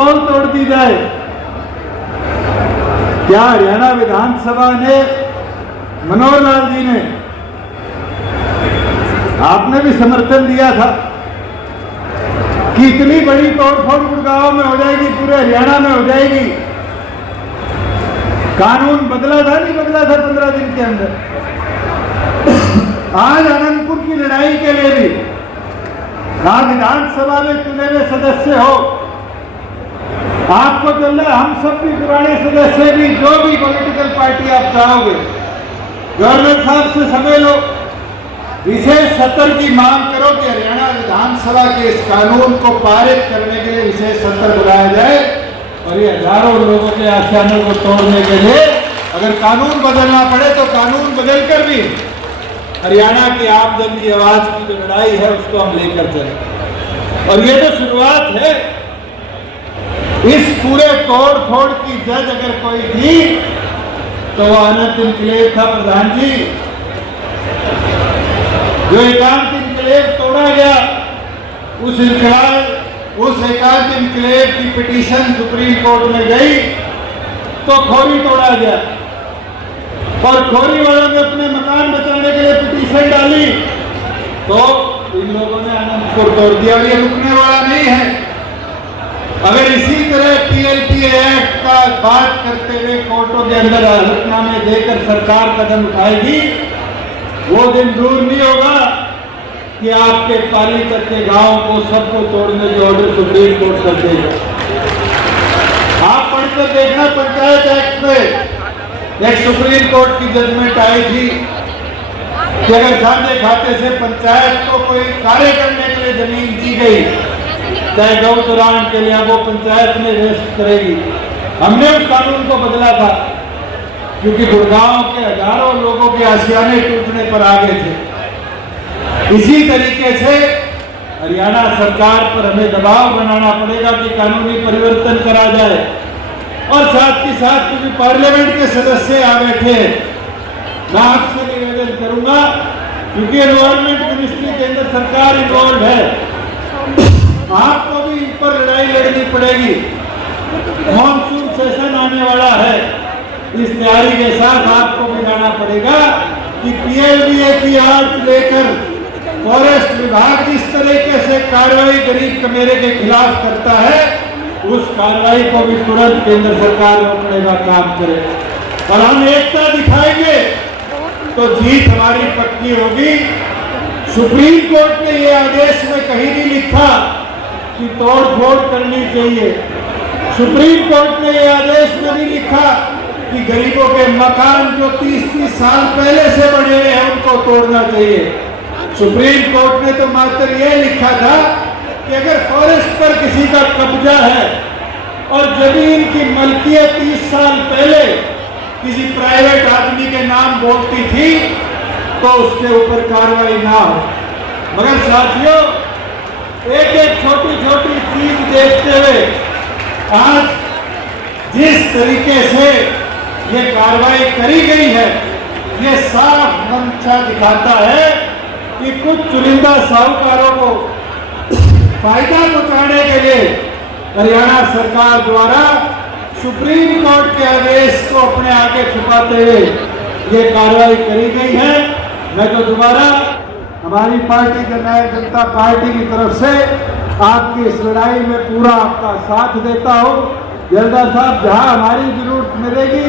पोल तोड़ दी जाए। क्या हरियाणा विधानसभा ने, मनोहर लाल जी ने, आपने भी समर्थन दिया था कि इतनी बड़ी तोड़फोड़ गुड़गांव में हो जाएगी, पूरे हरियाणा में हो जाएगी। कानून बदला था, नहीं बदला था 15 दिन के अंदर। आज अनंतपुर की लड़ाई के लिए भी आप विधानसभा में चुने हुए सदस्य हो, आपको चल रहा है, हम सब भी पुराने सदस्य भी, जो भी पॉलिटिकल पार्टी आप चाहोगे, गवर्नर साहब से सभी लोग विशेष सत्र की मांग करो कि हरियाणा विधानसभा के इस कानून को पारित करने के लिए विशेष सत्र बुलाया जाए और ये हजारों लोगों के आशियानों को तोड़ने के लिए अगर कानून बदलना पड़े तो कानून बदलकर भी हरियाणा की आम जन की आवाज की जो लड़ाई है उसको हम लेकर चले। और ये तो शुरुआत है। इस पूरे तोड़ फोड़ की जज अगर कोई थी तो वो अनंत इनकलेव था। प्रधान जी, जो एकांत इनकलेव तोड़ा गया, उस एकांत इनकलेव की पिटीशन सुप्रीम कोर्ट में गई तो खोरी तोड़ा गया और खोरी वालों ने अपने मकान बचाने के लिए पिटीशन डाली तो इन लोगों ने अनंतपुर तोड़ दिया। और ये रुकने वाला नहीं है। अगर इसी तरह पीएलपी एक्ट का बात करते हुए कोर्टों के अंदर हलफनामे देकर सरकार कदम उठाएगी, वो दिन दूर नहीं होगा कि आपके पाली तक के गांव को सबको तोड़ने के ऑर्डर सुप्रीम कोर्ट कर देगा। आप पढ़कर देखना, पंचायत एक्ट में एक सुप्रीम कोर्ट की जजमेंट आई थी कि अगर साझे खाते से पंचायत को कोई कार्य करने के लिए जमीन दी गई, चाहे गौ चरान के लिए, वो पंचायत में वेस्ट करेगी। हमने उस कानून को बदला था क्योंकि गुड़गांव के हजारों लोगों के आशियाने टूटने पर आ गए थे। इसी तरीके से हरियाणा सरकार पर हमें दबाव बनाना पड़ेगा कि कानूनी परिवर्तन करा जाए। और साथ ही साथ क्योंकि पार्लियामेंट के सदस्य आ बैठे, मैं आपसे निवेदन करूंगा क्योंकि एनवायरमेंट मिनिस्ट्री के अंदर सरकार इन्वॉल्व है, आपको भी इन पर लड़ाई लड़नी पड़ेगी। मॉनसून सेशन आने वाला है, इस तैयारी के साथ आपको भी जाना पड़ेगा कि पीएलबीए की आर्ट लेकर फॉरेस्ट विभाग जिस तरीके से कार्रवाई गरीब कमेरे के खिलाफ करता है, उस कार्रवाई को भी तुरंत केंद्र सरकार रोकने का काम करे। और हम एकता दिखाएंगे तो जीत हमारी पक्की होगी। सुप्रीम कोर्ट ने ये आदेश में कहीं नहीं लिखा कि तोड़ फोड़ करनी चाहिए। सुप्रीम कोर्ट ने ये आदेश में नहीं लिखा कि गरीबों के मकान जो 30-30 साल पहले से बने हुए हैं उनको तोड़ना चाहिए। सुप्रीम कोर्ट ने तो मात्र ये लिखा था कि अगर फॉरेस्ट पर किसी का कब्जा है और जमीन की मलकियत 30 साल पहले किसी प्राइवेट आदमी के नाम बोलती थी तो उसके ऊपर कार्रवाई ना हो। मगर साथियों, एक एक छोटी छोटी चीज देखते हुए आज जिस तरीके से ये कार्रवाई करी गई है, ये साफ मंशा दिखाता है कि कुछ चुनिंदा साहूकारों को फायदा पहुंचाने के लिए हरियाणा सरकार द्वारा सुप्रीम कोर्ट के आदेश को अपने आगे छुपाते हुए ये कार्रवाई करी गई है। मैं तो दोबारा हमारी पार्टी जननायक जनता पार्टी की तरफ से आपकी इस लड़ाई में पूरा आपका साथ देता हूँ। जलदार साहब, जहाँ हमारी जरूरत मिलेगी,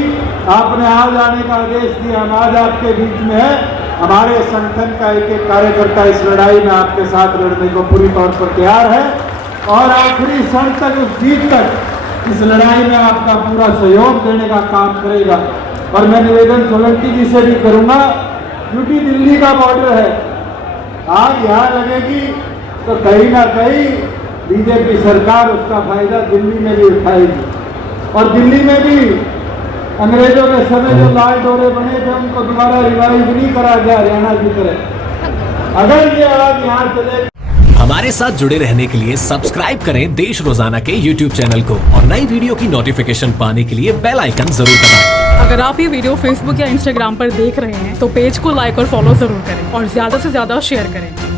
आपने आज आने का आदेश दिया, हम आज आपके बीच में है। हमारे संगठन का एक एक कार्यकर्ता इस लड़ाई में आपके साथ लड़ने को पूरी तौर पर तैयार है और आखिरी क्षण तक, उस जीत तक इस लड़ाई में आपका पूरा सहयोग देने का काम करेगा। और मैं निवेदन सोलंकी जी से भी करूंगा, क्योंकि दिल्ली का बॉर्डर है, आग यहाँ लगेगी तो कहीं ना कहीं बीजेपी सरकार उसका फायदा दिल्ली में भी उठाएगी। और दिल्ली में भी अंग्रेजों के समय जो लाल डोरे बने थे उनको दोबारा रिवाइव नहीं करा गया हरियाणा की तरह। अगर ये आग यहाँ चले। हमारे साथ जुड़े रहने के लिए सब्सक्राइब करें देश रोजाना के YouTube चैनल को और नई वीडियो की नोटिफिकेशन पाने के लिए बेल आइकन जरूर दबाएं। अगर आप ये वीडियो Facebook या Instagram पर देख रहे हैं तो पेज को लाइक और फॉलो जरूर करें और ज्यादा से ज्यादा शेयर करें।